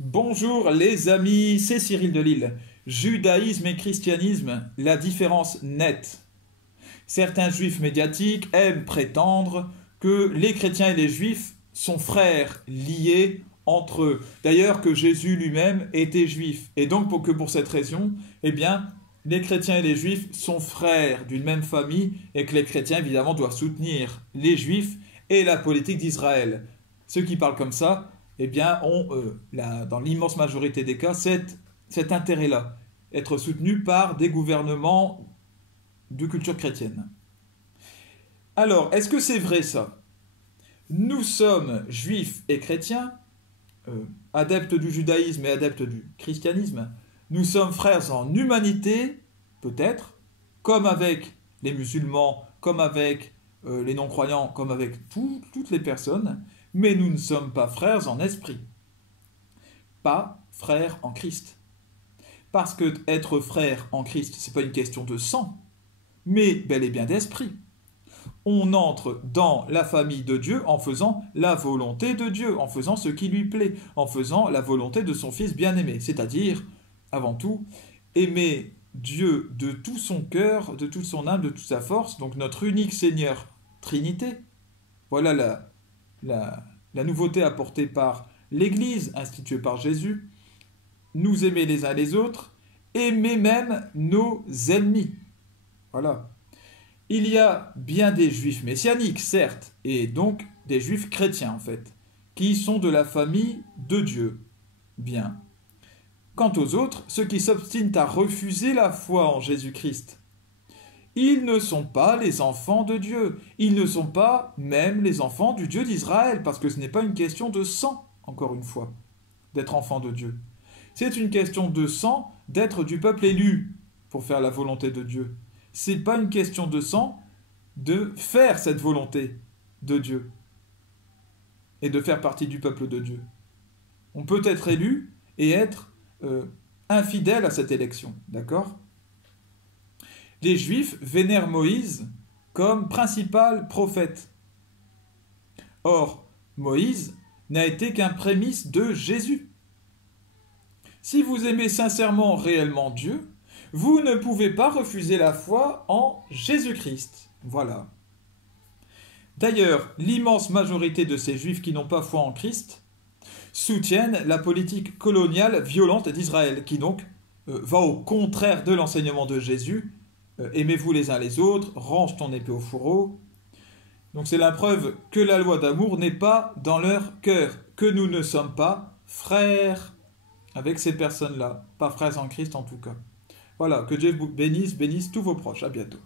Bonjour les amis, c'est Cyril de Lille. Judaïsme et christianisme, la différence nette. Certains juifs médiatiques aiment prétendre que les chrétiens et les juifs sont frères liés entre eux. D'ailleurs que Jésus lui-même était juif. Et donc pour cette raison, eh bien, les chrétiens et les juifs sont frères d'une même famille et que les chrétiens évidemment doivent soutenir les juifs et la politique d'Israël. Ceux qui parlent comme ça, eh bien, ont, dans l'immense majorité des cas, cet intérêt-là, être soutenus par des gouvernements de culture chrétienne. Alors, est-ce que c'est vrai ça? Nous sommes juifs et chrétiens, adeptes du judaïsme et adeptes du christianisme. Nous sommes frères en humanité, peut-être, comme avec les musulmans, comme avec les non-croyants, comme avec toutes les personnes, mais nous ne sommes pas frères en esprit, pas frères en Christ. Parce que être frère en Christ, ce n'est pas une question de sang, mais bel et bien d'esprit. On entre dans la famille de Dieu en faisant la volonté de Dieu, en faisant ce qui lui plaît, en faisant la volonté de son Fils bien-aimé, c'est-à-dire, avant tout, aimer Dieu de tout son cœur, de toute son âme, de toute sa force, donc notre unique Seigneur Trinité. Voilà la nouveauté apportée par l'Église, instituée par Jésus. Nous aimer les uns les autres, aimer même nos ennemis. Voilà. Il y a bien des juifs messianiques, certes, et donc des juifs chrétiens en fait, qui sont de la famille de Dieu. Bien. Quant aux autres, ceux qui s'obstinent à refuser la foi en Jésus-Christ, ils ne sont pas les enfants de Dieu. Ils ne sont pas même les enfants du Dieu d'Israël, parce que ce n'est pas une question de sang, encore une fois, d'être enfant de Dieu. C'est une question de sang, d'être du peuple élu pour faire la volonté de Dieu. C'est pas une question de sang de faire cette volonté de Dieu et de faire partie du peuple de Dieu. On peut être élu et être infidèle à cette élection, d'accord? Les Juifs vénèrent Moïse comme principal prophète. Or, Moïse n'a été qu'un prémisse de Jésus. Si vous aimez sincèrement, réellement Dieu, vous ne pouvez pas refuser la foi en Jésus-Christ. Voilà. D'ailleurs, l'immense majorité de ces Juifs qui n'ont pas foi en Christ soutiennent la politique coloniale violente d'Israël, qui donc va au contraire de l'enseignement de Jésus. Aimez-vous les uns les autres, range ton épée au fourreau. Donc c'est la preuve que la loi d'amour n'est pas dans leur cœur, que nous ne sommes pas frères avec ces personnes-là, pas frères en Christ en tout cas. Voilà, que Dieu vous bénisse tous vos proches. À bientôt.